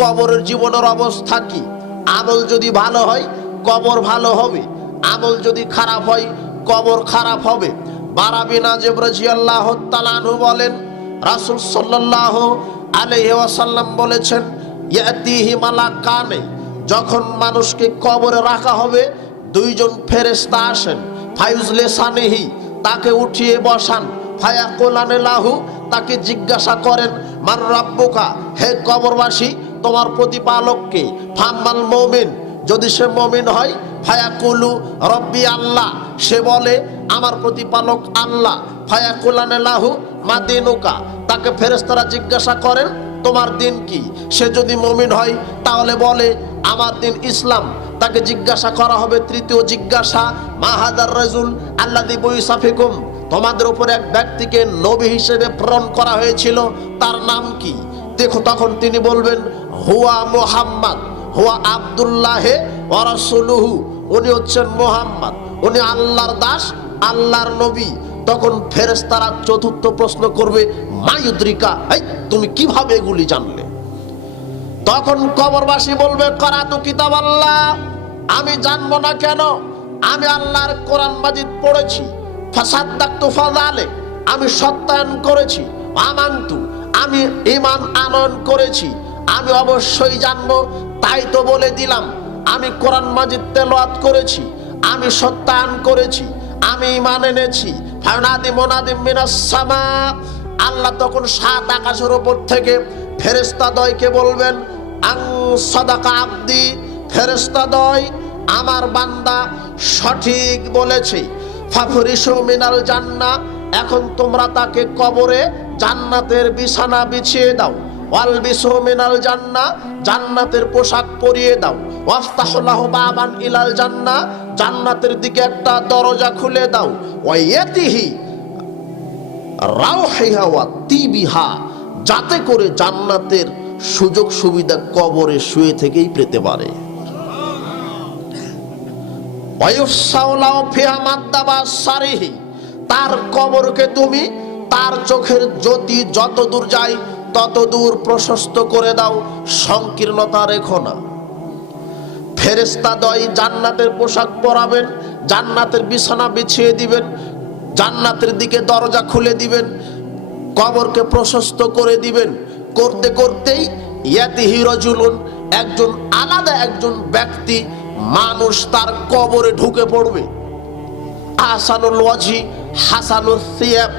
কবরের জীবনের অবস্থা কি? আমল যদি ভালো হয় কবর ভালো হবে, আমল যদি খারাপ হয় কবর খারাপ হবে। বারা বিন আযিব রাদিয়াল্লাহু তাআলা আনহু বলেন, রাসূল সাল্লাল্লাহু আলাইহি ওয়াসাল্লাম বলেছেন, ইয়াতিহি মালাকানে, যখন মানুষকে কবরে রাখা হবে দুইজন ফেরেশতা আসেন, ফায়ুজলিসানিহি, তাকে উঠিয়ে বসান, ফায়াকুলানে লাহু, তাকে জিজ্ঞাসা করেন, মান রাব্বুকা, হে কবরবাসী তোমার প্রতিপালক কে? ফাম্মাল মুমিন, যদি সে মুমিন হয়, ফায়াকুলু রব্বি আল্লাহ, সে বলে আমার প্রতিপালক আল্লাহ। ফায়াকুলানে লাহু মা দিনুকা, তাকে ফেরেশতারা জিজ্ঞাসা করেন তোমার দিন কি? সে যদি মুমিন হয় তাহলে বলে আমার দিন ইসলাম। তাকে জিজ্ঞাসা করা হবে তৃতীয় জিজ্ঞাসা, মা হাদার রাজুল আল্লাযী বুইসা ফিকুম, তোমাদের উপর এক ব্যক্তিকে নবী হিসেবে প্রেরণ করা হয়েছিল, তার নাম কি? দেখো তখন তিনি বলবেন, হুয়া মুহাম্মদ, হুয়া আব্দুল্লাহে ওয়া রাসূলুহু, উনি হচ্ছেন মুহাম্মদ, উনি আল্লাহর দাস, আল্লাহর নবী। তখন ফেরেশতারা চতুর্থ প্রশ্ন করবে, মায়ুদ্রিকা, এই তুমি কিভাবে এগুলি জানলে? তখন কবরবাসী বলবে, করাতু কিতাব আল্লাহ, আমি জানবো না কেন, আমি আল্লাহর কোরআন মাজিদ পড়েছি। ফাসাদ্দাকতু ফাযালে, আমি সত্যায়ন করেছি। আমানতু, আমি ঈমান আনয়ন করেছি, আমি অবশ্যই জানবো, তাই তো বলে দিলাম। আমি কোরআন মাজিদ তেলাওয়াত করেছি, আমি সত্যায়ন করেছি, আমি ঈমান এনেছি। ফানাদি মুনাদিম মিনাস সামা, আল্লাহ তখন সাত আকাশের উপর থেকে ফেরেশতাদ্বয়কে বলবেন, আন সাদাকা আব্দি, ফেরেশতাদ্বয় আমার বান্দা সঠিক বলেছে। ফাফরিশু মিনাল জান্নাহ, এখন তোমরা তাকে কবরে জান্নাতের বিছানা বিছিয়ে দাও। ওয়ালবিসু মিনাল জান্নাহ, জান্নাতের পোশাক পরিয়ে দাও। ওয়াফতাহু লাহু বাবান ইলাল জান্নাহ, জান্নাতের দিকে একটা দরজা খুলে দাও। ওয়ায়াতিহি রাউহিহা ওয়া তিবিহা, যাতে করে জান্নাতের সুযোগ সুবিধা কবরে শুয়ে থেকেই পেতে পারে। ওয়ায়ুসাউলাউ ফিহা মাদ্দাবা সারিহি, তার কবরকে তুমি তার চোখের জ্যোতি যত দূর যায় তত দূর প্রশস্ত করে দাও, সংকীর্ণতা রেখো না। ফেরেশতাদ্বয় জান্নাতের পোশাক পরাবেন, জান্নাতের বিছানা বিছিয়ে দিবেন, জান্নাতের দিকে দরজা খুলে দিবেন, কবরকে প্রশস্ত করে দিবেন। করতে করতেই ইয়াতিহি রাজুলুন, একজন আলাদা একজন ব্যক্তি মানুষ তার কবরে ঢুকে পড়বে। আহসানুল ওয়াজহি হাসানুস সিয়াব,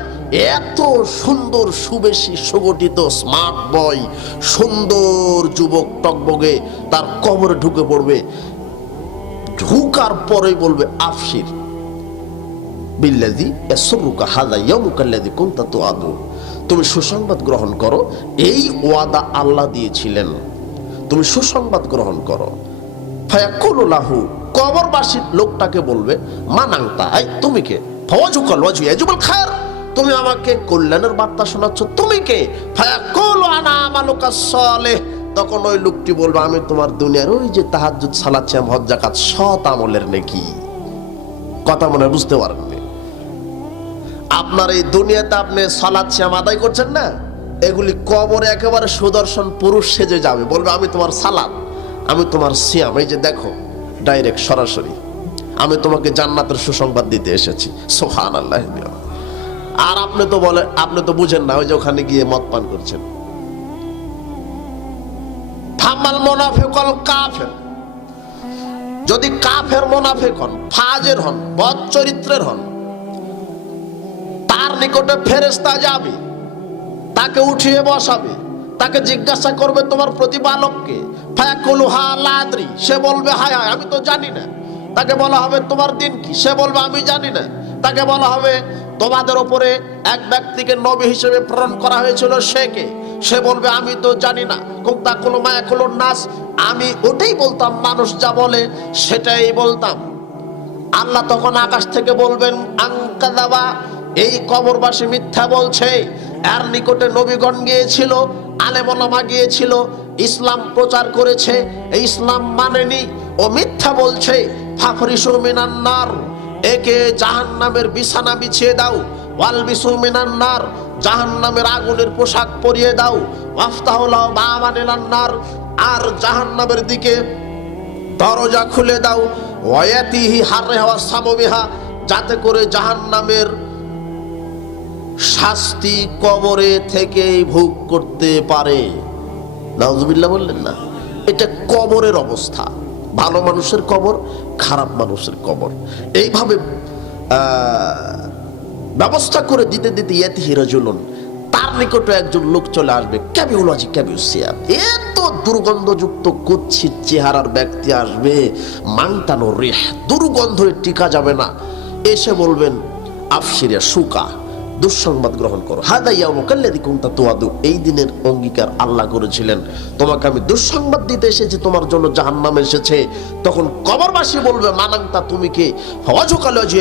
এত সুন্দর সুবেশী সুগঠিত স্মার্ট বয়, সুন্দর যুবক টকবগে তার কবরে ঢুকে পড়বে। ঢুকার পরেই বলবে, আফসির বিল্লাযী ইয়াসুরুকা হাযা ইয়াউমুকা আল্লাযী কুনতা তুআদু, তুমি সুসংবাদ গ্রহণ করো, এই ওয়াদা আল্লাহ দিয়েছিলেন, তুমি সুসংবাদ গ্রহণ করো। ফায়াকুলু লাহু, কবরবাসী লোকটাকে বলবে, মানাংতা, এই তুমি কে? ফাওয়াজুকাল ওয়াজহু ইয়াজুবুল খায়র, তুমি আমাকে কল্যাণের বার্তা শোনাচ্ছ, তুমি কে? ফায়াকুলু আনা আমালুকা সালেহ, তখন ওই লোকটি বলবে, আমি তোমার দুনিয়ার ওই যে তাহাজ্জুদ সালাত সিয়াম হজ যাকাত সৎ আমলের নেকি। কথা মনে বুঝতে পারেন? আপনার এই দুনিয়াতে আপনি সালাত সিয়াম আদায় করছেন না, এগুলি কবরে একেবারে সুদর্শন পুরুষ সেজে যাবে, বলবে আমি তোমার সালাত, আমি তোমার সিয়াম, এই যে দেখো ডাইরেক্ট সরাসরি আমি তোমাকে জান্নাতের সুসংবাদ দিতে এসেছি। সুবহানাল্লাহ। আর আপনি তো বলে, আপনি তো বুঝেন না, ওই যে ওখানে গিয়ে মদ পান করছেন। ফামাল মুনাফিকুল কাফির, যদি কাফের মুনাফিক হন, ফাজের হন, বদ চরিত্রের হন, তার নিকটে ফেরেশতা যাবে, তাকে উঠিয়ে বসাবে, তাকে জিজ্ঞাসা করবে তোমার প্রতিপালককে। ফায়াকুলু হা লা আদরি, সে বলবে হায় হায় আমি তো জানি না। তাকে বলা হবে তোমার দিন কি? সে বলবে আমি জানি না। তাকে বলা হবে তোমাদের উপরে এক ব্যক্তিকে নবী হিসেবে প্রেরণ করা হয়েছিল, সে কে? সে বলবে আমি তো জানি না। কুনতা কুলু মা ইয়াকুলুন নাস, আমি ওটাই বলতাম, মানুষ যা বলে সেটাই বলতাম। আল্লাহ তখন আকাশ থেকে বলবেন, আনকাযাবা, এই কবরবাসী মিথ্যা বলছে। এর নিকটে নবীগণ গিয়েছিল, আলেম ওলামা গিয়েছিল, ইসলাম প্রচার করেছে, এই ইসলাম মানেনি, ও মিথ্যা বলছে। ফাফরিশু মিনান নার, একে জাহান্নামের বিছানা বিছিয়ে দাও। ওয়ালবিসু মিনান নার, জাহান্নামের আগুনের পোশাক পরিয়ে দাও। ওয়াফতাহু লাহু বাবান ইলান নার, আর জাহান্নামের দিকে দরজা খুলে দাও, ওয়ায়াতিহি হাররিহা ওয়া সামুমিহা, যাতে করে জাহান্নামের শাস্তি কবরে থেকেই ভোগ করতে পারে। নাউজুবিল্লাহ বললেন না? এটা কবরের অবস্থা, ভালো মানুষের কবর, খারাপ মানুষের কবর। এইভাবে ব্যবস্থা করে দিতে দিতে ইয়াতিহি রাজুলুন, তার নিকটে একজন লোক চলে আসবে, ক্যাবিউলজি ক্যাবিউসিয়া, এত দুর্গন্ধযুক্ত কুৎসিত চেহারার ব্যক্তি আসবে, মাংতানো রেহ, দুর্গন্ধে টিকা যাবে না। এসে বলবেন আফসিরিয়া সুকা, দুঃসংবাদ গ্রহণ করো, হাদা ইয়াউমুকাল্লাযী কুনতা তুআদু, এই দিনের অঙ্গীকার আল্লাহ করেছিলেন, তোমাকে আমি দুঃসংবাদ দিতে এসেছি, তোমার জন্য জাহান্নাম এসেছে। তখন কবরবাসী বলবে মানাংতা, তুমি কে? ফাওয়াজুকাল্লাযী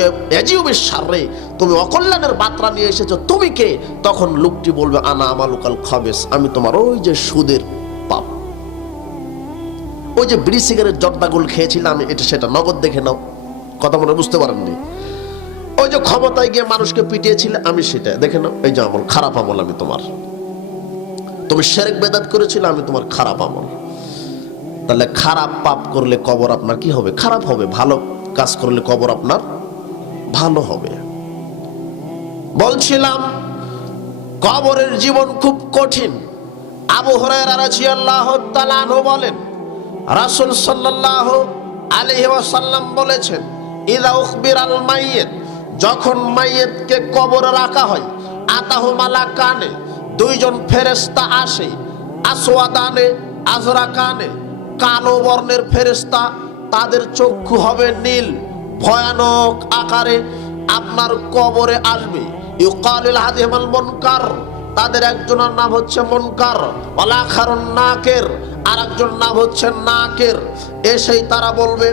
শাররে, তুমি অকল্যাণের বার্তা নিয়ে এসেছো, তুমি কে? তখন লোকটি বলবে আনা আমালুকাল খাবিস, আমি তোমার ওই যে সুদের পাপ, ওই যে বিড়ি সিগারেট জর্দাগুল খেয়েছিলাম, এটা সেটা নগদ দেখে নাও। কথা মনে বুঝতে পারেননি? ওই যে ক্ষমতায় গিয়ে মানুষকে পিটিয়েছিলে, আমি সেটা দেখে নাও, এই যে আমল, খারাপ আমল আমি তোমার। তুমি শিরক বেদাত করেছিলে, আমি তোমার খারাপ আমল। তাহলে খারাপ পাপ করলে কবর আপনার কি হবে? খারাপ হবে। ভালো কাজ করলে কবর আপনার ভালো হবে। বলছিলাম কবরের জীবন খুব কঠিন। আবু হুরায়রা রাদিয়াল্লাহু তাআলা আনহু বলেন, রাসূল সাল্লাল্লাহু আলাইহি ওয়াসাল্লাম বলেছেন, ইযা উখবিরাল মাইয়িত, যখন মাইয়িতকে কবরে রাখা হয়, আতাহু মালাকানে, দুইজন ফেরেশতা আসে, আসওয়াদানে আজরাকানে, কালো বর্ণের ফেরেশতা, তাদের চক্ষু হবে নীল, ভয়ানক আকারে আপনার কবরে আসবে। ইউকালিল হাদিমাল মুনকার, তাদের একজনের নাম হচ্ছে মুনকার, ওয়াল আখারুন নাকির, আর একজন নাম হচ্ছে নাকির। এসেই তারা বলবে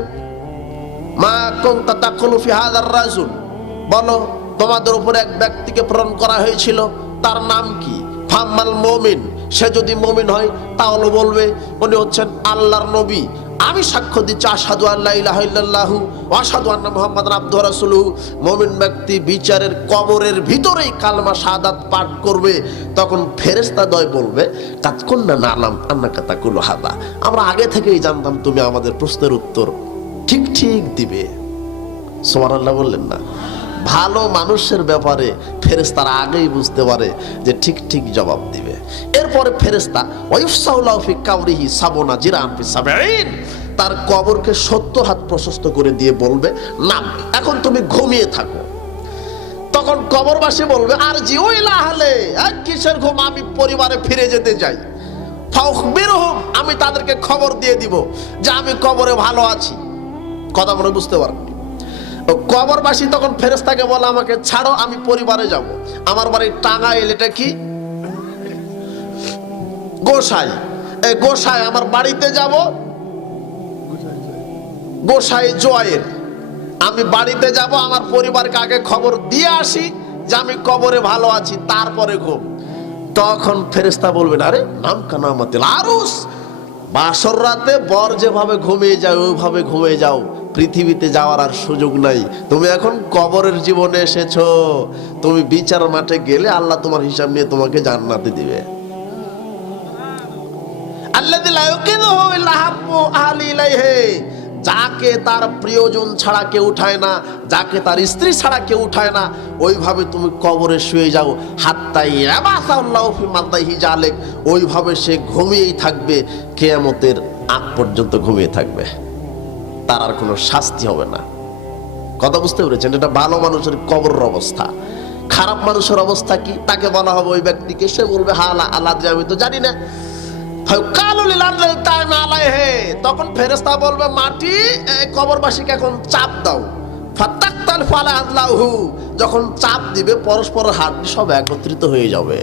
মা কুনতা তাকুলু ফি হাযার রাজুল, বলো তোমাদের উপরে এক ব্যক্তিকে প্রেরণ করা হয়েছিল, তার নাম কি? ফাম্মাল মুমিন, সে যদি মুমিন হয় তাহলে বলবে উনি হচ্ছেন আল্লাহর নবী, আমি সাক্ষ্য দিচ্ছি আশহাদু আল্লা ইলাহা ইল্লাল্লাহু ওয়া আশহাদু আন্না মুহাম্মাদান আবদুহু ওয়া রাসূলুহু। মুমিন ব্যক্তি বিচারের কবরের ভিতরেই কালমা শাহাদাত পাঠ করবে। তখন ফেরেশতাদ্বয় বলবে কাদ কুন্না না'লাম আন্নাকা তাকুলু হাযা, আমরা আগে থেকেই জানতাম তুমি আমাদের প্রশ্নের উত্তর ঠিক ঠিক দিবে। সুবহানাল্লাহ বললেন না? ভালো মানুষের ব্যাপারে ফেরেশতারা আগেই বুঝতে পারে যে ঠিক ঠিক জবাব দিবে। এরপরে ফেরেশতা ওয়াইফসাউ লাহু ফি কাবরিহি সাবুনা জিরান ফি সাবঈন, তার কবরকে 70 হাত প্রশস্ত করে দিয়ে বলবে নাম, এখন তুমি ঘুমিয়ে থাকো। তখন কবরবাসী বলবে আর জি ওইলা আহলে, এক কিসের ঘুম, আমি পরিবারে ফিরে যেতে চাই। ফাউখবিরহুম, আমি তাদেরকে খবর দিয়ে দিব যে আমি কবরে ভালো আছি। কথা মনে বুঝতে পারেন? কবরবাসী তখন ফেরেশতাকে বলে আমাকে ছাড়ো, আমি পরিবারে যাব। আমার বাড়ি টাঙ্গাইল, এটা কি গোসাই, এই গোসাই আমার বাড়িতে যাব, গোসাই জয়ের, আমি বাড়িতে যাব, আমার পরিবারকে আগে খবর দিয়ে আসি যে আমি কবরে ভালো আছি, তারপরে ঘুম। তখন ফেরেশতা বলবেন আরে নাম কানামাতিল আরুস, বাসর রাতে বর যেভাবে ঘুমিয়ে যায় ওইভাবে ঘুমিয়ে যাও, পৃথিবীতে যাওয়ার আর সুযোগ নাই, তুমি এখন কবরের জীবনে এসেছো, তুমি বিচার মাঠে গেলে আল্লাহ তোমার হিসাব নিয়ে তোমাকে জান্নাতে দিবে। আল্লাযী লা ইউকিযুহু ইল্লা হাব্বু আহলি ইলাইহি, যাকে তার প্রিয়জন ছাড়া কেউ উঠায় না, যাকে তার স্ত্রী ছাড়া কেউ উঠায় না, ওইভাবে তুমি কবরে শুয়ে যাও। হাত্তাই ইয়াবাসাল্লাহু ফি মাদাহি জালেক, ওইভাবে সে ঘুমিয়েই থাকবে, কিয়ামতের আগ পর্যন্ত ঘুমিয়ে থাকবে, তার আর কোনো শাস্তি হবে না। কথা বুঝতে পেরেছেন? এটা ভালো মানুষের কবরের অবস্থা। খারাপ মানুষের অবস্থা কি? তাকে বলা হবে ওই ব্যক্তিকে, সে বলবে হালা আল্লাহ আমি তো জানি না। তখন ফেরেশতা বলবে মাটি কবরবাসীকে এখন চাপ দাও, যখন চাপ দিবে পরস্পরের হাড্ডি সব একত্রিত হয়ে যাবে।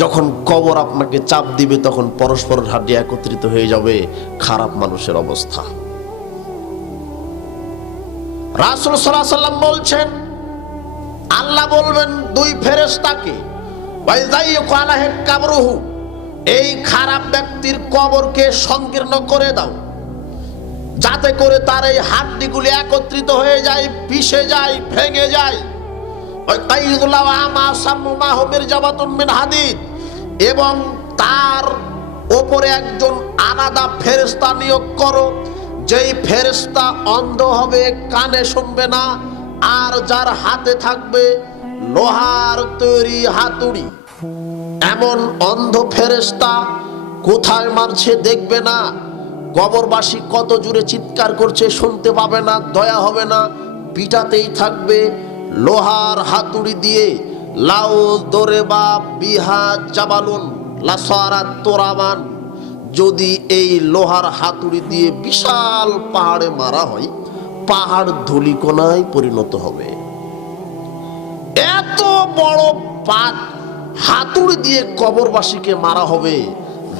যখন কবর আপনাকে চাপ দিবে তখন পরস্পরের হাড্ডি একত্রিত হয়ে যাবে। খারাপ মানুষের অবস্থা। রাসূল সাল্লাল্লাহু আলাইহি ওয়াসাল্লাম বলছেন আল্লাহ বলবেন দুই ফেরেশতাকে, এই খারাপ ব্যক্তির কবরকে সংকীর্ণ করে দাও, যাতে করে তার এই হাড্ডিগুলি একত্রিত হয়ে যায়, পিষে যায়, ভেঙে যায়। এবং তার ওপরে একজন আলাদা ফেরেশতা নিয়োগ করো, যেই ফেরেশতা অন্ধ হবে, কানে শুনবে না, আর যার হাতে থাকবে লোহার তৈরি হাতুড়ি। এমন অন্ধ ফেরেশতা কোথায় মারছে দেখবে না, কবরবাসী কত জোরে চিৎকার করছে শুনতে পাবে না, দয়া হবে না, পিটাতেই থাকবে লোহার হাতুড়ি দিয়ে। লাউ দরে বা বিহা জাবালুন লাসারাত তোরামান, যদি এই লোহার হাতুড়ি দিয়ে বিশাল পাহাড়ে মারা হয়, পাহাড় ধূলিকণায় পরিণত হবে। এত বড় পাত হাতুড়ি দিয়ে কবরবাসীকে মারা হবে।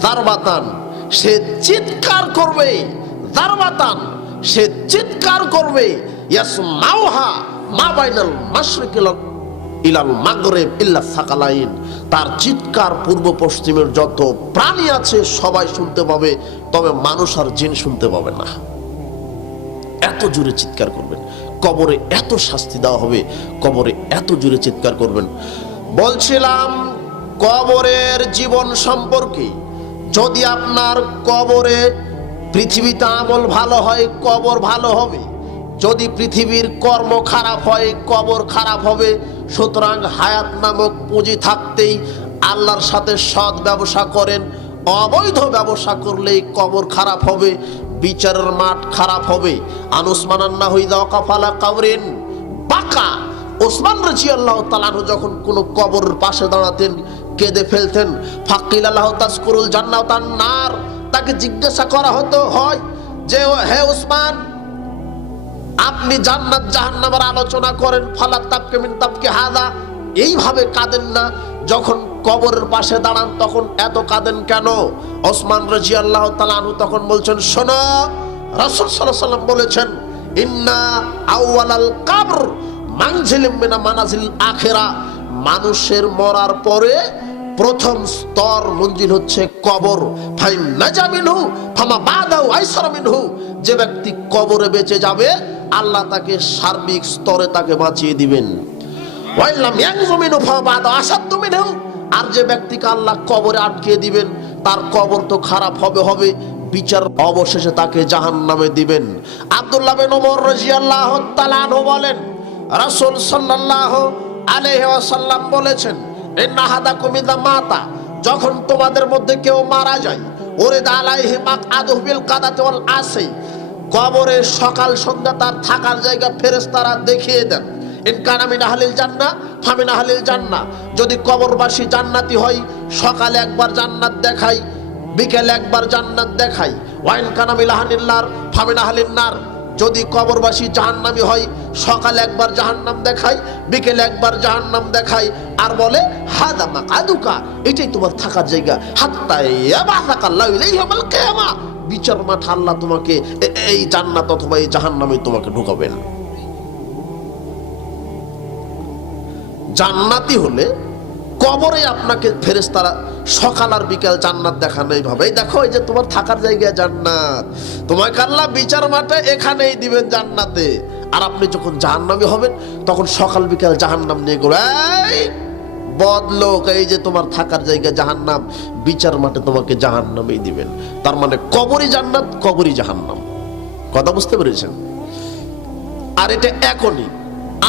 দারবাতান, সে চিৎকার করবে, দারবাতান, সে চিৎকার করবে, ইয়াসমাউহা মা বাইনাল মাশরিকি ইলাল মাগরিব ইল্লা সাকালাইন, তার চিৎকার পূর্ব পশ্চিমের যত প্রাণী আছে সবাই শুনতে পাবে, তবে মানুষ আর জিন শুনতে পাবে না। এত জোরে চিৎকার করবেন, কবরে এত শাস্তি দেওয়া হবে, কবরে এত জোরে চিৎকার করবেন। বলছিলাম কবরের জীবন সম্পর্কে। যদি আপনার কবরে পৃথিবীতে আমল ভালো হয়, কবর ভালো হবে। যদি পৃথিবীর কর্ম খারাপ হয়, কবর খারাপ হবে। সুতরাং হায়াত নামক পুঁজি থাকতেই আল্লাহর সাথে সৎ ব্যবসা করেন। অবৈধ ব্যবসা করলেই কবর খারাপ হবে, বিচারের মাঠ খারাপ হবে। আনুসমানান্না হইদা কাফালা কাবরিন বাকা, ওসমান রাদিয়াল্লাহু তাআলা যখন কোনো কবরের পাশে দাঁড়াতেন, কেঁদে ফেলতেন। ফাকিল আল্লাহ তাজকুরুল জান্নাত ওয়ান নার, তাকে জিজ্ঞাসা করা হতো হয় যে হে ওসমান, আপনি জান্নাত জাহান্নামের আলোচনা করেন, ফালা তাবকে মিন তাবকে হাদা, এইভাবে কাঁদেন না। যখন কবরের পাশে দাঁড়ান তখন এত কাঁদেন কেন? ওসমান রাদিয়াল্লাহু তাআলা আনহু তখন বলছেন, শোনো, রাসূল সাল্লাল্লাহু আলাইহি ওয়াসাল্লাম বলেছেন, ইন্না আউয়ালাল কবর মানজিলুম মিনা মানাজিল আখিরা, মানুষের মরার পরে প্রথম স্তর মঞ্জিল হচ্ছে কবর। ফাইন নাজা মিনহু ফামা বাদাহু আইসার মিনহু, যে ব্যক্তি কবরে বেঁচে যাবে আল্লাহ তাকে সার্বিক স্তরে তাকে বাঁচিয়ে দিবেন। ওয়াইলাম ইয়ানজু মিনহু ফামা বাদাহু আসাদ্দু মিনহু, আর যে ব্যক্তিকে আল্লাহ কবরে আটকে দিবেন তার কবর তো খারাপ হবে হবে, বিচার অবশেষে তাকে জাহান্নামে দিবেন। আব্দুল্লাহ বিন ওমর রাদিয়াল্লাহু তাআলা আনহু বলেন, রাসূল সাল্লাল্লাহু আলাইহি ওয়াসাল্লাম বলেছেন, ইন্না হাদাকুম ইযা মাতা, যখন তোমাদের মধ্যে কেউ মারা যায়, উরিদা আলাইহি মাকআদুহু বিল কাদাতি ওয়াল আসি, কবরে সকাল সন্ধ্যা তার থাকার জায়গা ফেরেশতারা দেখিয়ে দেন। ইন কানা মিন আহলিল জান্নাহ ফামিন আহলিল জান্নাহ, যদি কবরবাসী জান্নাতি হয় সকালে একবার জান্নাত দেখাই, বিকেলে একবার জান্নাত দেখাই। ওয়া ইন কানা মিন আহলিন নার ফামিন আহলিন নার, যদি কবরবাসী জাহান্নামী হয় সকালে একবার জাহান্নাম দেখাই, বিকেলে একবার জাহান্নাম দেখাই, আর বলে হাদা মাকাদুকা, এটাই তোমার থাকার জায়গা, হাত্তা ইয়াবাসাকাল্লাহু ইলাইহি ইয়াউমাল কিয়ামা, বিচার মাঠ আল্লাহ তোমাকে এই জান্নাত অথবা এই জাহান্নামে তোমাকে ঢুকাবেন। জান্নাতি হলে কবরে আপনাকে ফেরেশতারা সকাল আর বিকাল জান্নাত দেখানো, এইভাবে দেখো এই যে তোমার থাকার জায়গায় জান্নাত, তোমাকে আল্লাহ বিচার মাঠে এখানেই দিবেন জান্নাতে। আর আপনি যখন জাহান্নামী হবেন তখন সকাল বিকাল জাহান্নাম নিয়ে গেল, এই বদলোক, এই যে তোমার থাকার জায়গা জাহান্নাম, বিচার মাঠে তোমাকে জাহান্নামেই দিবেন। তার মানে কবরই জান্নাত, কবরই জাহান্নাম। কথা বুঝতে পেরেছেন? আর এটা এখনই,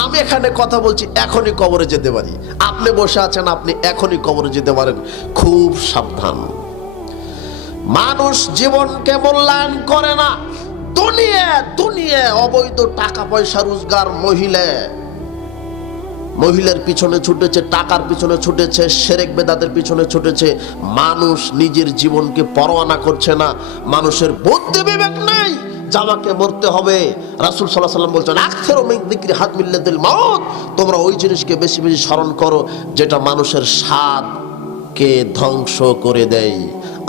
আমি এখানে কথা বলছি, এখনই কবরে যেতে পারি। আপনি বসে আছেন, আপনি এখনই কবরে যেতে পারেন। খুব সাবধান। মানুষ জীবনকে মূল্যায়ন করে না। দুনিয়া অবৈধ টাকা পয়সা রোজগার, মহিলার পিছনে ছুটেছে, টাকার পিছনে ছুটেছে, শিরক বেদাতের পিছনে ছুটেছে। মানুষ নিজের জীবনকে পরোয়া করছে না। মানুষের বুদ্ধি বিবেক নাই, জামাকে মরতে হবে। রাসূল সাল্লাল্লাহু আলাইহি ওয়াসাল্লাম বলছেন, আকসিরু মিন যিকরি হাতমিল্লাতিল মাউত, তোমরা ওই জিনিসকে বেশি বেশি স্মরণ করো যেটা মানুষের স্বাদকে ধ্বংস করে দেয়।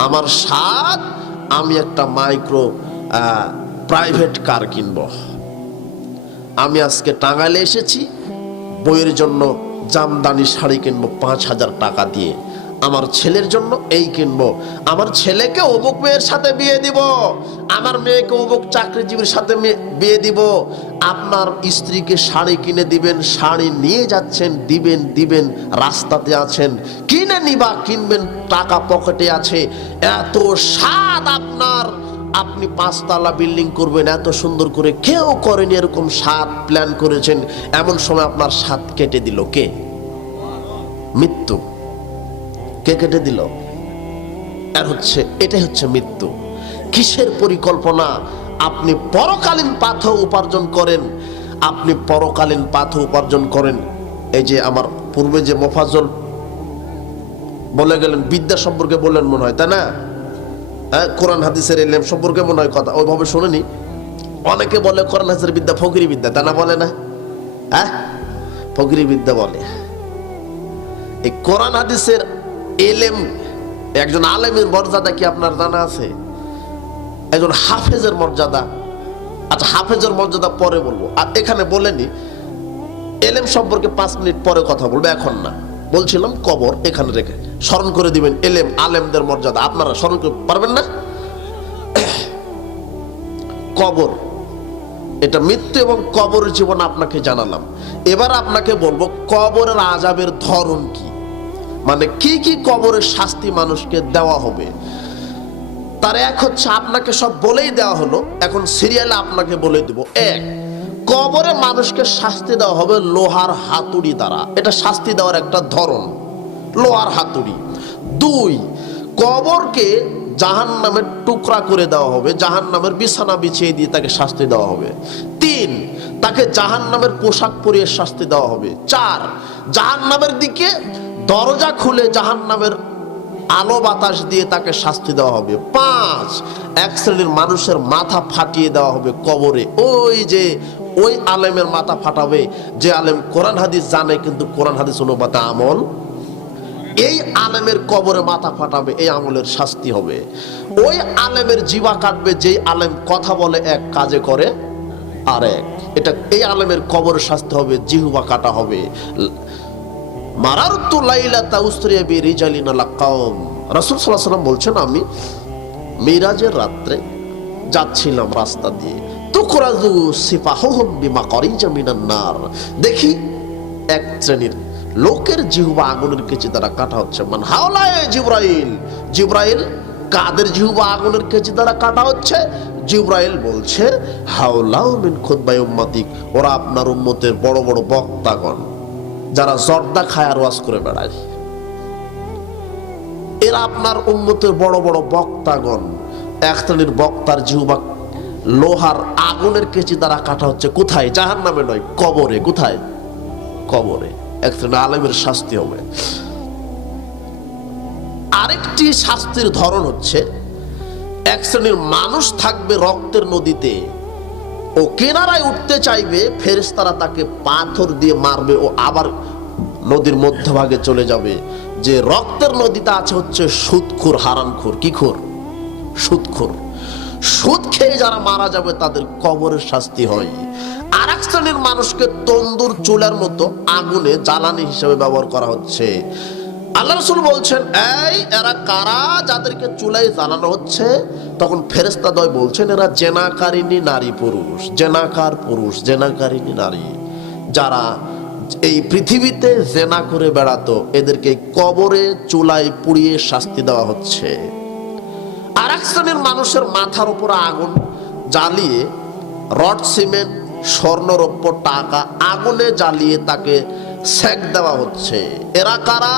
আমার স্বাদ, আমি একটা মাইক্রো প্রাইভেট কার কিনব। আমি আজকে টাঙ্গাইলে এসেছি, বইয়ের জন্য জামদানি শাড়ি কিনবো ৫,০০০ টাকা দিয়ে। আমার ছেলের জন্য এই কিনবো, আমার ছেলেকে অমুক মেয়ের সাথে বিয়ে দিব, আমার মেয়েকে অমুক চাকরিজীবীর সাথে বিয়ে দিব। আপনার স্ত্রীকে শাড়ি কিনে দিবেন, শাড়ি নিয়ে যাচ্ছেন, দিবেন, রাস্তাতে আছেন, কিনে নিবা, কিনবেন, টাকা পকেটে আছে, এত স্বাদ আপনার, আপনি 5 তলা বিল্ডিং করবেন এত সুন্দর করে, কেউ করেনি এরকম স্বাদ প্ল্যান করেছেন। এমন সময় আপনার স্বাদ কেটে দিল কে? মৃত্যু। কে কেটে দিল? এটাই হচ্ছে মৃত্যু। কিসের পরিকল্পনা? আপনি পরকালীন পাথর উপার্জন করেন, আপনি পরকালীন পাথর উপার্জন করেন। এই যে আমার পূর্বে যে মোফাজ্জল বলে গেলেন, বিদ্যা সম্পর্কে বললেন মনে হয়, তাই না? কোরআন হাদিসের এলেম সম্পর্কে মনে হয় কথা ওইভাবে শুনেনি। অনেকে বলে কোরআন হাদিসের বিদ্যা ফকিরি বিদ্যা, তা না বলে না? ফকিরি বিদ্যা বলে। এই কোরআন হাদিসের এলেম, একজন আলেমের মর্যাদা কি আপনার জানা আছে? একজন হাফেজের মর্যাদা। আচ্ছা, হাফেজের মর্যাদা পরে বলবো, আর এখানে বলেনি। এলেম সম্পর্কে 5 মিনিট পরে কথা বলবো, এখন না। বলছিলাম কবর এখানে রেখে স্মরণ করে দিবেন এলেম, আলেমদের মর্যাদা আপনারা স্মরণ করতে পারবেন না? কবর, এটা মৃত্যু এবং কবরের জীবন আপনাকে জানালাম। এবার আপনাকে বলবো কবরের আযাবের ধরন কি, মানে কি কি কবরের শাস্তি মানুষকে দেওয়া হবে। তার এক হচ্ছে, আপনাকে সব বলেই দেওয়া হলো, এখন সিরিয়ালে আপনাকে বলে দিব। 1, কবরে মানুষকে শাস্তি দেওয়া হবে লোহার হাতুড়ি দ্বারা, এটা শাস্তি দেওয়ার একটা ধরন, লোহার হাতুড়ি। 2, কবরকে জাহান্নামের টুকরা করে দেওয়া হবে, জাহান্নামের বিছানা বিছিয়ে দিয়ে তাকে শাস্তি দেওয়া হবে। 3, তাকে জাহান্নামের পোশাক পরিয়ে শাস্তি দেওয়া হবে। 4, জাহান্নামের দিকে দরজা খুলে জাহান্নামের আলো বাতাস দিয়ে তাকে শাস্তি দেওয়া হবে। 5, এক শ্রেণীর মানুষের মাথা ফাটিয়ে দেওয়া হবে কবরে। ওই আলেমের মাথা ফাটাবে যে আলেম কোরআন হাদিস জানে কিন্তু কোরআন হাদিস অনুপাতে আমল, এই আলেমের কবরে মাথা ফাটাবে, এই আমলের শাস্তি হবে। ওই আলেমের জিহ্বা কাটবে যে আলেম কথা বলে এক, কাজে করে আরেক, এটা এই আলেমের কবরে শাস্তি হবে, জিহ্বা কাটা হবে। মারারতু লাইলাতা উসরিয়া বিরিজালিন আলা কওম, রাসূল সাল্লাল্লাহু আলাইহি ওয়াসাল্লাম বলছেন, আমি মিরাজের রাত্রে যাচ্ছিলাম রাস্তা দিয়ে, তুকরাজু সিফাহুহুম বিমাকারিজা মিনান নার, দেখি এক শ্রেণীর লোকের জিহ্বা আগুনের কেচি দ্বারা কাটা হচ্ছে। মান হাওলায়ে জিবরাইল, জিবরাইল কাদের জিহ্বা আগুনের কেচি দ্বারা কাটা হচ্ছে? জিবরাইল বলছে, হাওলাউ মিন খুতবাই উম্মতিক, ওরা আপনার উম্মতের বড় বড় বক্তাগণ, যারা জর্দা খায় আর ওয়াজ করে বেড়ায়, এরা আপনার উম্মতের বড় বড় বক্তাগণ। এক শ্রেণীর বক্তার জিহ্বা লোহার আগুনের কেচি দ্বারা কাটা হচ্ছে। কোথায়? জাহান্নামে নয়, কবরে। কোথায়? কবরে। এক শ্রেণীর আলেমের শাস্তি হবে। আরেকটি শাস্তির ধরন হচ্ছে, এক শ্রেণীর মানুষ থাকবে রক্তের নদীতে, ও কিনারায় উঠতে চাইবে, ফেরেশতারা তাকে পাথর দিয়ে মারবে, ও আবার নদীর মধ্যভাগে চলে যাবে। যে রক্তের নদীটা আছে হচ্ছে সুদখোর, হারামখোর। কি খোর? সুদখোর। সুদ খেয়ে যারা মারা যাবে তাদের কবরের শাস্তি হয়। আর এক শ্রেণীর মানুষকে তন্দুর চুলার মতো আগুনে জ্বালানি হিসেবে ব্যবহার করা হচ্ছে। আল্লাহ রাসূল বলছেন, এরা কারা যাদেরকে চুলায় জ্বালানো হচ্ছে? তখন ফেরেশতাদ্বয় বলছেন, এরা জেনাকারিনী নারী পুরুষ, জেনাকার পুরুষ, জেনাকারিনী নারী, যারা এই পৃথিবীতে জেনা করে বেড়াতো, এদেরকে কবরে চুলায় পুড়িয়ে শাস্তি দেওয়া হচ্ছে। আর এক শ্রেণীর মানুষের মাথার উপর আগুন জ্বালিয়ে রড সিমেন্ট স্বর্ণরৌপ্য টাকা আগুনে জ্বালিয়ে তাকে সেক দেওয়া হচ্ছে। এরা কারা?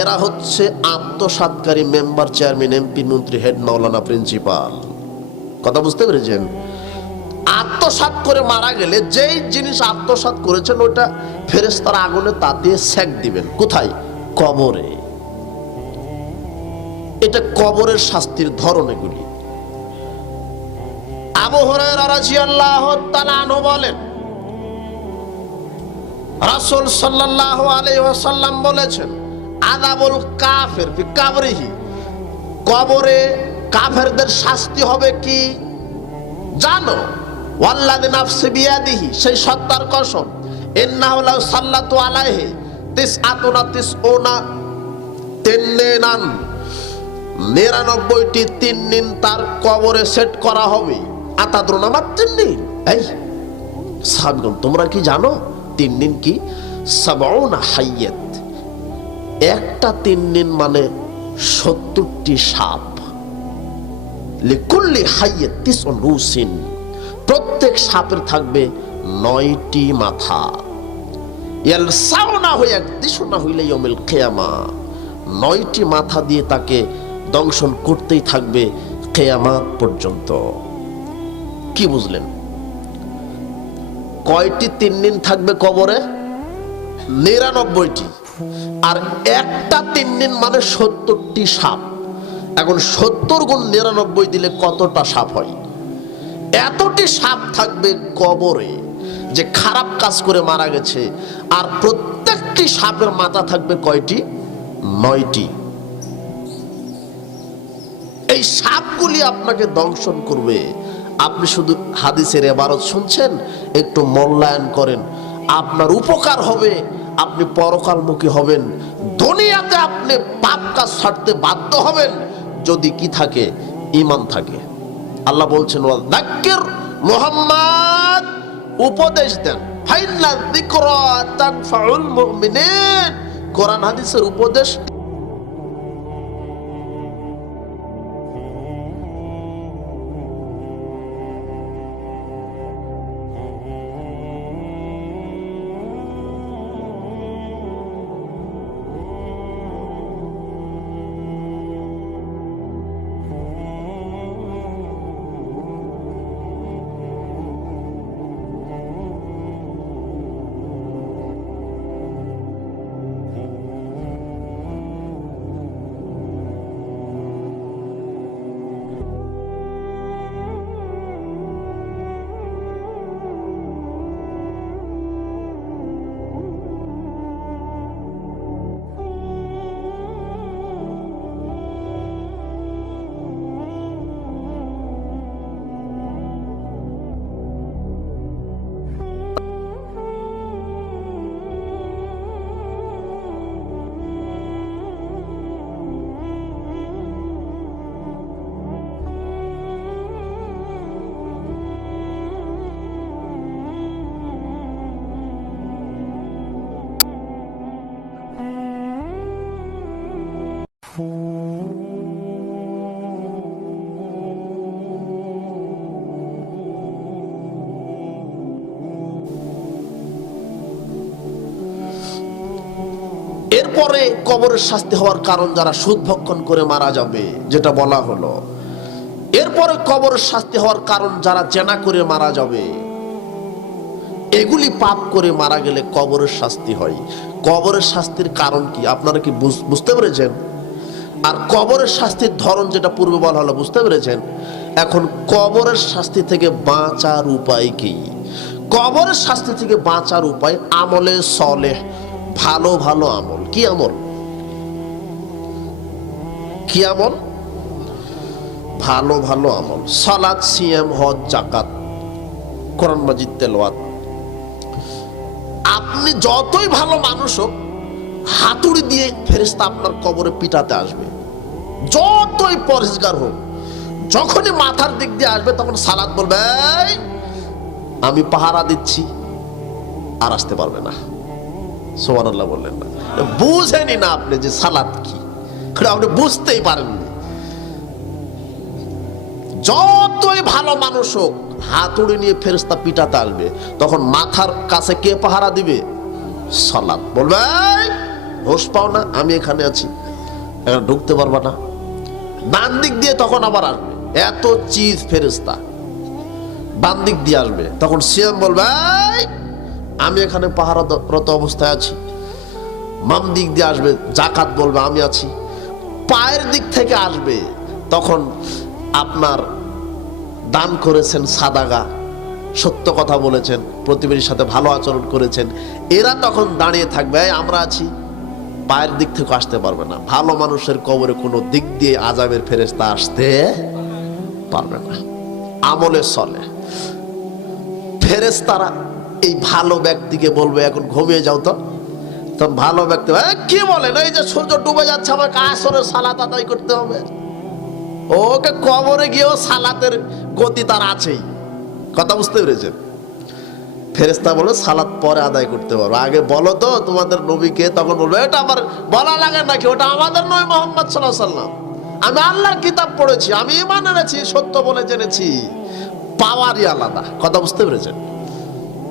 এরা হচ্ছে আত্মসাৎকারী মেম্বার, চেয়ারম্যান, এমপি, মন্ত্রী, হেড মাওলানা, প্রিন্সিপাল। কথা বুঝতে পেরেছেন? আত্মসাৎ করে মারা গেলে যেই জিনিস আত্মসাৎ করেছেন ওটা ফেরেশতারা আগুনে তাতিয়ে সেক দিবেন। কোথায়? কবরে। এটা কবরের শাস্তির ধরন এগুলি। আবু হুরায়রা রাদিয়াল্লাহু তাআলা আনহু বলেন, রাসূল সাল্লাল্লাহু আলাইহি ওয়াসাল্লাম বলেছেন, আযাবুল কাফির ফি কাবরিহি, কবরে কাফেরদের শাস্তি হবে কি জানো? ওয়াল্লাযী নাফসি বিয়াদিহি, সেই সত্তার কসম, ইন্নাহু লাউ সাল্লাতু আলাইহি তিসআতুনা তিসউনা তিন্নিনান 99টি তিন্নিন তার কবরে সেট করা হবে। আতাদরুনা মা তিন্নিন? এই সাহাবীগণ, তোমরা কি জানো তিন্নিন কি? সাবউনা হাইয়াত, একটা তিন্নিন মানে 70টি সাপ। লিকুল্লি হাইয়াত তিসউন রুসিন, প্রত্যেক সাপের থাকবে 9টি মাথা। ইয়ালসাউনা হয়ে একদিশুনা হইলে ইয়াউমুল কিয়ামা, 9টি মাথা দিয়ে তাকে দংশন করতেই থাকবে কিয়ামত পর্যন্ত। কি বুঝলেন? কয়টি তিন্নিন থাকবে কবরে? 99টি। আর একটা তিন্নিন মানে 70টি সাপ। এখন 70 গুণ 99 দিলে কতটা সাপ হয়? এতটি সাপ থাকবে কবরে যে খারাপ কাজ করে মারা গেছে। আর প্রত্যেকটি সাপের মাথা থাকবে কয়টি? 9টি। এই সাপগুলি আপনাকে দংশন করবে। আপনি শুধু হাদিসের ইবারত শুনছেন, একটু মূল্যায়ন করেন, আপনার উপকার হবে। আপনি পরকালমুখী হবেন। দুনিয়াতে আপনি পাপ কাজ ছাড়তে বাধ্য হবেন যদি কি থাকে? ঈমান থাকে। আল্লাহ বলছেন ওয়াযাক্কির, মুহাম্মদ উপদেশ দেন, ফাইন্না যিকরা তানফাউল মুমিনিন। কোরআন হাদিসের উপদেশ এরপরে কবরের শাস্তি হওয়ার কারণ যারা সুদ ভক্ষণ করে মারা যাবে, যেটা বলা হলো। এরপরে কবরের শাস্তি হওয়ার কারণ যারা জেনা করে মারা যাবে। এগুলি পাপ করে মারা গেলে কবরের শাস্তি হয়। কবরের শাস্তির কারণ কি আপনারা কি বুঝতে পেরেছেন? আর কবরের শাস্তির ধরন যেটা পূর্বে বলা হলো, বুঝতে পেরেছেন? এখন কবরের শাস্তি থেকে বাঁচার উপায় কি? কবরের শাস্তি থেকে বাঁচার উপায় আমলে সলেহ, ভালো ভালো আমল। কি আমল? কি আমল? ভালো ভালো আমল। সালাত, সিয়াম, হজ, যাকাত, কোরআন মাজিদ তেলাওয়াত। আপনি যতই ভালো মানুষ হোক, হাতুড়ি দিয়ে ফেরেশতা আপনার কবরে পিটাতে আসবে। যতই পরিষ্কার হোক, যখনই মাথার দিক দিয়ে আসবে তখন সালাত বলবে, আমি পাহারা দিচ্ছি, আর আসতে পারবে না। সুবহানাল্লাহ বললেন না? বুঝেনি না আপনি যে সালাত কি, আপনি বুঝতেই পারেননি। যতই ভালো মানুষ হোক, হাতুড়ি নিয়ে ফেরেশতা পিটাতে আসবে, তখন মাথার কাছে কে পাহারা দিবে? সালাত। বলবে, হোশ পাও না, আমি এখানে আছি, এখানে ঢুকতে পারবা না। ডান দিক দিয়ে তখন আবার আসবে, এত চিজ ফেরেশতা ডান দিক দিয়ে আসবে, তখন সিয়াম বলবে, আমি এখানে পাহারারত অবস্থায় আছি। বাম দিক দিয়ে আসবে, যাকাত বলবে, আমি আছি। পায়ের দিক থেকে আসবে, তখন আপনার দান করেছেন, সাদাগা, সত্য কথা বলেছেন, প্রতিবেশীর সাথে ভালো আচরণ করেছেন, এরা তখন দাঁড়িয়ে থাকবে, আমরা আছি। পায়ের দিক থেকে আসতে পারবে না। ভালো মানুষের কবরে কোনো দিক দিয়ে আযাবের ফেরেশতা আসতে পারবে না। আমলে চলে ফেরেশতারা এই ভালো ব্যক্তিকে বলবে, এখন ঘুমিয়ে যাও তো। তো ভালো ব্যক্তি কি বলেন, এই যে সূর্য ডুবে যাচ্ছে আমাকে আসরের সালাত আদায় করতে হবে। ওকে কবরে গিয়েও সালাতের গতি তার আছেই। কথা বুঝতে পেরেছেন? ফেরেশতা বলে সালাত পরে আদায় করতে পারো, আগে বলো তো তোমাদের নবীকে। তখন বলবে এটা আবার বলা লাগে নাকি, ওটা আমাদের নয় মুহাম্মদ সাল্লাল্লাহু আলাইহি ওয়াসাল্লাম। আমি আল্লাহর কিতাব পড়েছি, আমি ঈমান এনেছি, সত্য বলে জেনেছি। পাওয়ারই আলাদা। কথা বুঝতে পেরেছেন?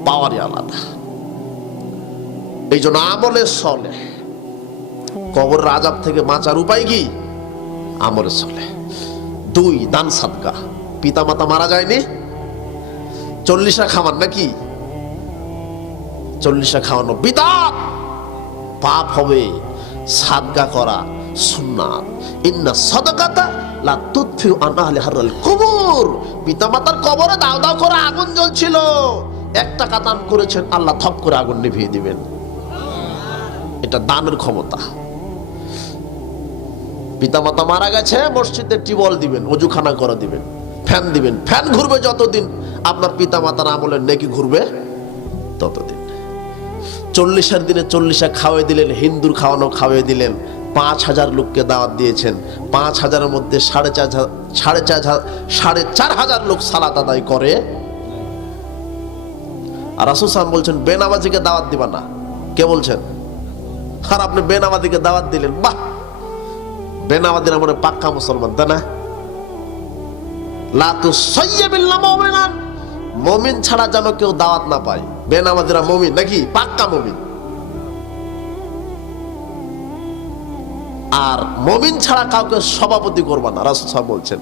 পাওয়ারই আলাদা। এই জন্য আমলে সলেহ, কবরের আযাব থেকে বাঁচার উপায় কি? আমলে সলেহ। 2 দান সাদকা। পিতা মাতা মারা যায়নি, 40 খাওয়ান নাকি? 40 খাওয়ানো বিদআত, পাপ হবে। সাদকা করা সুন্নাত। ইন্না সাদাকাতা লা তুতফিউ আন আহলি হাররাল কুবুর। পিতা মাতার কবরে দাও দাও করে আগুন জ্বলছিল, 1 টাকা দান করেছেন, আল্লাহ থপ করে আগুন নিভিয়ে দিবেন। এটা দানের ক্ষমতা। পিতা মাতা মারা গেছে, মসজিদে টিউবওয়েল দিবেন, ওযুখানা করে দিবেন, ফ্যান দিবেন। ফ্যান ঘুরবে যতদিন আপনার পিতা মাতার আমলের নেকি ঘুরবে ততদিন। 40 দিনে 40 খাওয়াই দিলেন, হিন্দুর খাওয়ানো খাওয়াই দিলেন। 5000 লোককে দাওয়াত দিয়েছেন, 5000-এর মধ্যে 4,500 লোক সালাত আদায় করে। আর রাসূল সাল্লাল্লাহু আলাইহি ওয়াসাল্লাম বলছেন বেনামাজিকে দাওয়াত দিবা না। কে বলছেন? আর আপনি বেনামাজিকে দাওয়াত দিলেন। বাহ, বেনামাজিরা মানে পাক্কা মুসলমান, তাই না? লা তুসাইয়্যিবিল মুমিনান, মুমিন ছাড়া যেন কেউ দাওয়াত না পায়। বেনামাজিরা মুমিন নাকি? পাক্কা মুমিন। আর মুমিন ছাড়া কাউকে সভাপতি করবা না, রাসূল সাহেব বলছেন।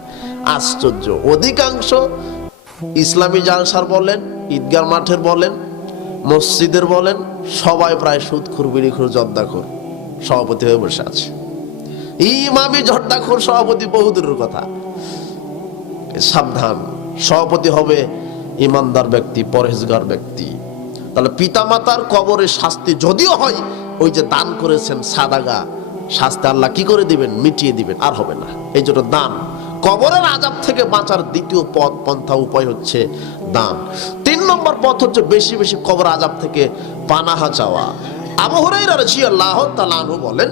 আশ্চর্য, অধিকাংশ ইসলামী জালসার বলেন, ঈদগাহ মাঠের বলেন, মসজিদের বলেন, সবাই প্রায় সুদখোর, বিড়িখোর, জর্দাখোর সভাপতি হয়ে বসে আছে। ইমামি জর্দাখোর সভাপতি বহুদূরের কথা। সাবধান, সভাপতি হবে ইমানদার ব্যক্তি, পরহেজগার ব্যক্তি। তাহলে পিতামাতার কবরে শাস্তি যদিও হয়, ওই যে দান করেছেন সাদাগা, শাস্তি আল্লাহ কি করে দিবেন? মিটিয়ে দিবেন, আর হবে না। এই জন্য দান। কবরের আযাব থেকে বাঁচার দ্বিতীয় পথ, পন্থা, উপায় হচ্ছে দান। 3 নম্বর পথ হচ্ছে বেশি বেশি কবর আযাব থেকে পানাহা চাওয়া। আবু হুরায়রা রাদিয়াল্লাহু তাআলা আনহু বলেন,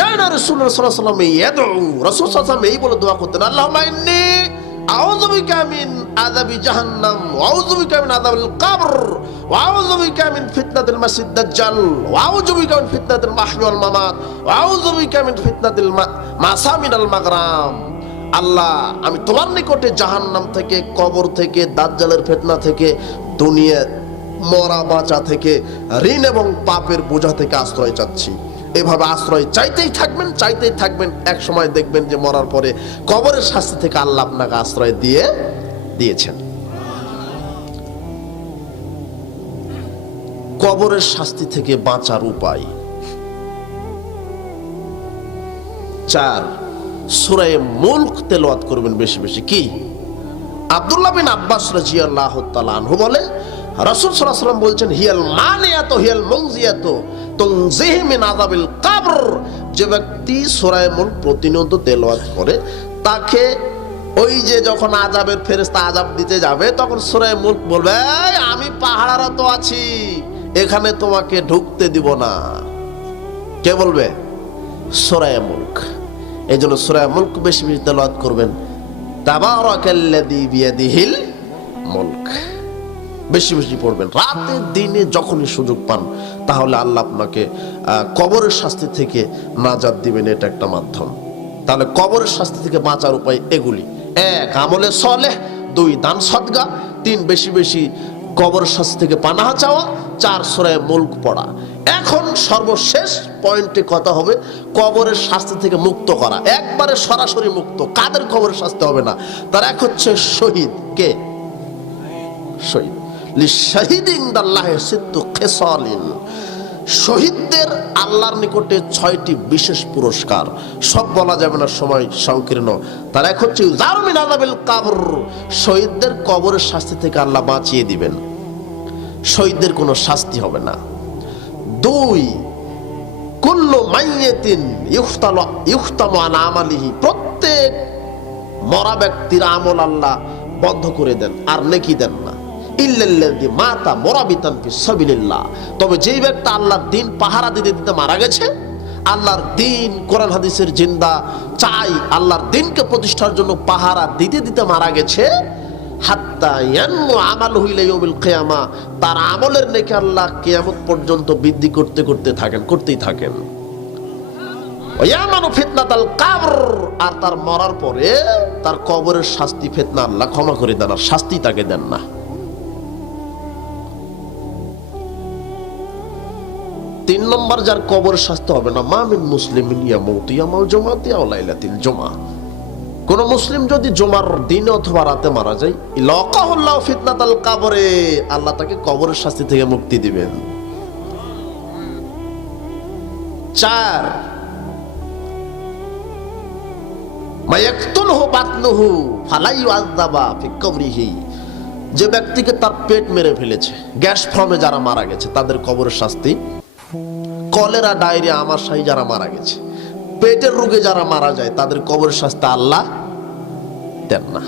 কানা রাসূলুল্লাহ সাল্লাল্লাহু আলাইহি ওয়াসাল্লাম ইয়াদউ, রাসূল সাল্লাল্লাহু আলাইহি ওয়াসাল্লাম এই বলে দোয়া করতেন, আল্লাহুম্মা ইন্নী আউযু বিকা মিন আযাবি জাহান্নাম ওয়া আউযু বিকা মিন আযাবিল কবর ওয়া আউযু বিকা মিন ফিতনাতিল মাসিদ দাজ্জাল ওয়া আউযু বিকা মিন ফিতনাতিল মাহইয়া ওয়াল মামাত ওয়া আউযু বিকা মিন ফিতনাতিল মাসামিনাল মাগরাম। আল্লাহ, আমি তোমার নিকটে জাহান্নাম থেকে, কবর থেকে, দাজ্জালের ফিতনা থেকে, দুনিয়া মরা বাঁচা থেকে, ঋণ এবং পাপের বোঝা থেকে আশ্রয় চাচ্ছি। এভাবে আশ্রয় চাইতেই থাকবেন, চাইতেই থাকবেন। এক সময় দেখবেন যে মরার পরে কবরের শাস্তি থেকে আল্লাহ আপনাকে আশ্রয় দিয়েছেন। কবরের শাস্তি থেকে বাঁচার উপায় 4, সূরা মুলক তেলাওয়াত করবেন বেশি বেশি। কি? আব্দুল্লাহ বিন আব্বাস রাদিয়াল্লাহু তাআলা আনহু বলেন, রাসূল সাল্লাল্লাহু আলাইহি ওয়াসাল্লাম বলছেন, হিয়াল মানিয়াতু হিয়াল মুনজিয়াতু তুনজিহি মিন আযাবিল কবর। যে ব্যক্তি সূরা মুলক প্রতিনিয়ত তেলাওয়াত করে, তাকে ওই যে যখন আযাবের ফেরেশতা আযাব দিতে যাবে, তখন সূরা মুলক বলবে, আমি পাহারারত আছি, এখানে তোমাকে ঢুকতে দিব না। কে বলবে? সূরা মুলক। এই জন্য সূরা মুলক বেশি বেশি তেলাওয়াত করবেন। তাবারাকাল্লাযী বিয়াদিহিল মুলক বেশি বেশি পড়বেন। রাতে দিনে যখনই সুযোগ পান, তাহলে আল্লাহ আপনাকে কবরের শাস্তি থেকে নাজাত দিবেন। এটা একটা মাধ্যম। তাহলে কবরের শাস্তি থেকে বাঁচার উপায় এগুলি: 1 আমলে সলেহ, 2 দান সদকা, 3 বেশি বেশি কবরের শাস্তি থেকে পানাহা চাওয়া, 4 সূরা মুলক পড়া। এখন সর্বশেষ পয়েন্টে কথা হবে কবরের শাস্তি থেকে মুক্ত করা, একবারে সরাসরি মুক্ত। কাদের কবরের শাস্তি হবে না? তার এক হচ্ছে শহীদ। কে? শহীদ। লিশাহিদি ইনদাল্লাহি সিত্তু খিসালিন। শহীদদের আল্লাহর নিকটে 6টি বিশেষ পুরস্কার, সব বলা যাবে না, সময় সংকীর্ণ। তার এক হচ্ছে ইউজারু মিন আযাবিল কবর, শহীদদের কবরের শাস্তি থেকে আল্লাহ বাঁচিয়ে দিবেন, শহীদদের কোনো শাস্তি হবে না। 2 কুল্লু মাইয়াতিন ইউখতামু আন আমালিহি, প্রত্যেক মরা ব্যক্তির আমল আল্লাহ বন্ধ করে দেন, আর নেকি দেন না। ইল্লাল্লাযী মাতা মুরাবিতান ফি সাবিলিল্লাহ, তবে যেই ব্যক্তি আল্লাহর দ্বীন পাহারা দিতে দিতে মারা গেছে, আল্লাহর দ্বীন কোরআন হাদিসের জিন্দা চাই, আল্লাহর দ্বীনকে প্রতিষ্ঠার জন্য পাহারা দিতে দিতে মারা গেছে, হাত্তা ইয়ানমু আমালুহু ইলা ইয়াউমিল কিয়ামা, তার আমলের নেকি আল্লাহ কিয়ামত পর্যন্ত বৃদ্ধি করতে করতে থাকেন, করতেই থাকেন। ওয়ায়ামানু ফিতনাতাল কবর, আর তার মরার পরে তার কবরের শাস্তি ফিতনা আল্লাহ ক্ষমা করে দেন, আর শাস্তি তাকে দেন না। 3 নম্বর যার কবর শাস্তি হবে না, মা মিন মুসলিমিন ইয়ামুতু ইয়াউমাল জুমআতি আও লাইলাতিল জুমআ, কোন মুসলিম যদি জুমার দিনে অথবা রাতে মারা যায়, লাকাহুল্লাহু ফিতনাতাল কবরে, আল্লাহ তাকে কবরের শাস্তি থেকে মুক্তি দিবেন। 4 মায়াকতুলহু বাতনুহু ফালা ইউআযাবা ফি কবরিহি, যে ব্যক্তিকে তার পেট মেরে ফেলেছে, গ্যাস ফর্মে যারা মারা গেছে তাদের কবরের শাস্তি, কলেরা ডায়রিয়া আমাশাই যারা মারা গেছে, পেটের রোগে যারা মারা যায় তাদের কবরের শাস্তি আল্লাহ দেন না।